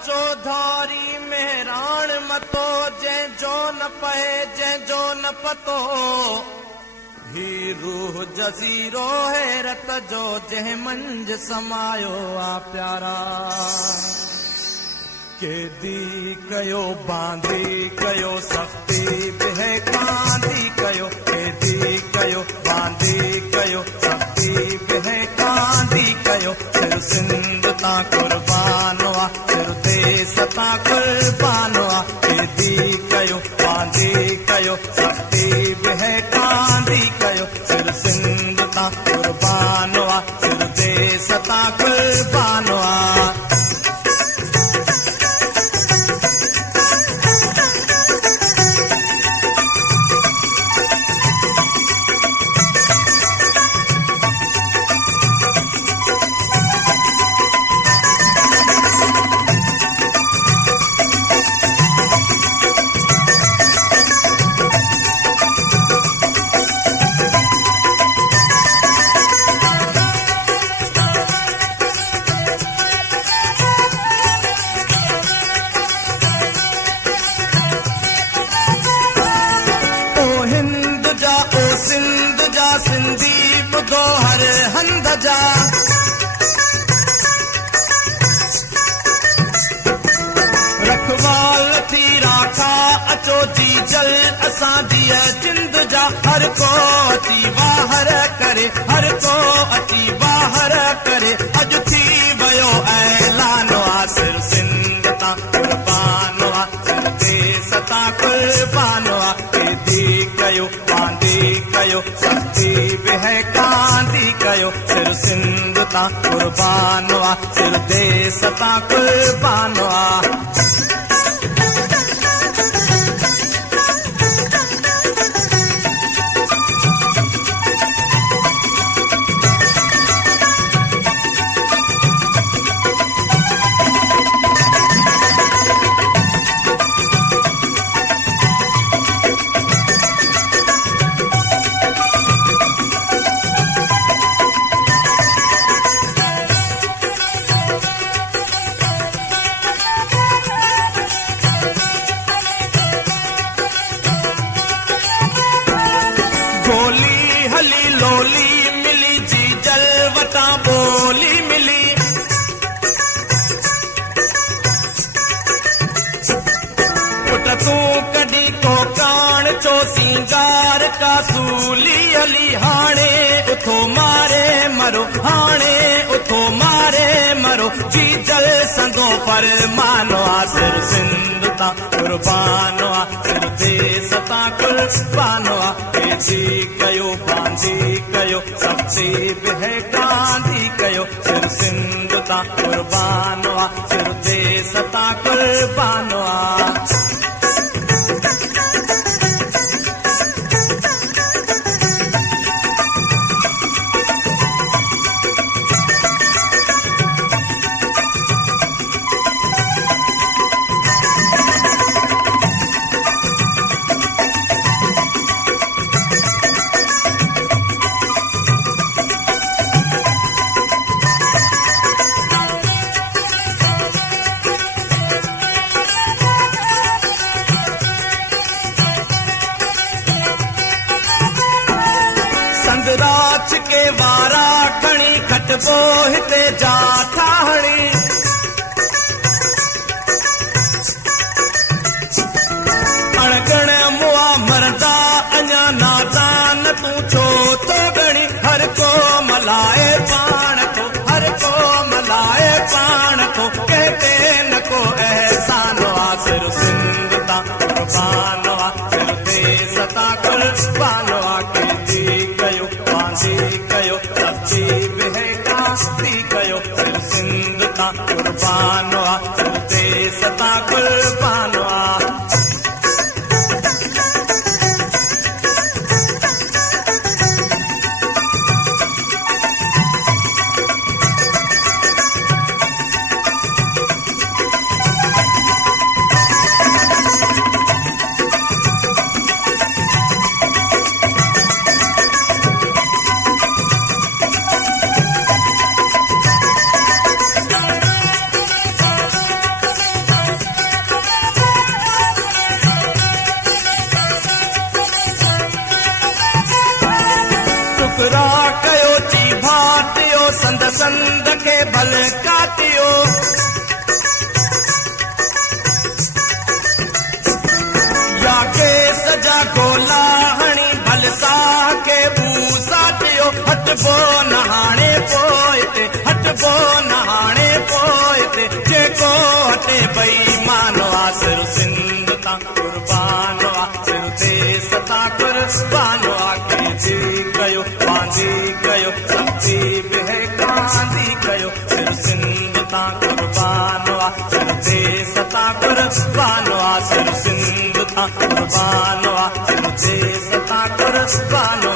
अचो धारी मेहरान मतो जंहिंजो न पए जंहिंजो न पतो ही रूह जज़ीरो हैरत जो जंहिं मंझ समायो आ प्यारा केदी कयो बांधी कयो सख़्ती बहकांदी कयो केदी कयो बांधी कयो सख़्ती बहकांदी कयो सिर सिंध तां कुर्बान आ सिर देस तां कुर्बान आ केदी कयो बांधी कयो सख़्ती बहकांदी कयो सिर सिंध तां कुर्बान आ सिर देस तां कुर्बान आ सिंधी ॿुधो हर हंध जा रखवाल थी राखा अचो जी जल असांजी जिंद जा हर को अची बाहर करे हर को अची बाहर करे अॼु थी वियो ऐलान आ सिर सिंध तां कुर्बान आ सिर देस तां कुर्बान आ केदी कयो बांधी कयो सख़्ती बहकांदी कयो सिर सिंध तां कुर्बान आ सिर देस तां कुर्बान आ लोली मिली जी जल वटा बोली मिली पुट तूं कॾी को कान चो सिंगार का सूली हली हाणे उथो मारे मरो हाणे उथो मारे मरो जी जल संगो पर मानो आ सिर सिंध तां कुर्बान आ सिर देस तां कुर्बान आ केदी कयो बांधी कयो सख़्ती बहकांदी कयो सिर सिंध तां कुर्बान आ सिर देस तां कुर्बान आ राज के वारा खणी खटबो हिते जा ठाहणी अणगण मुआ मरदा अञा नादान तूं छो तो गणी हर को मलाए पाण को हर को मलाए पाण को कहते न को एहसान आ सिर सिंध तां कुर्बान आ सिर देस तां कुर्बान आ केदी कयो बांधी कयो सख़्ती बहकांदी कयो सिर सिंध तां कुर्बान आ सिर देस तां कुर्बान आ पसंद के भल काटियो या के सजा गोला हणी भल साह के बूसाटियो हटबो नहाणे पोइते हटबो नहाणे पोइते जेको हटे बेईमानो आसिर सिंध तां कुर्बानो आसिर देश तां कुर्बानो आके जी कयो बांधी कयो शक्ति बहे कांधी कयो सिर सिंध तां कुर्बानो आसिर देश तां कुर्बानो आसिर सिंध तां कुर्बानो आसिर देश तां कुर्बानो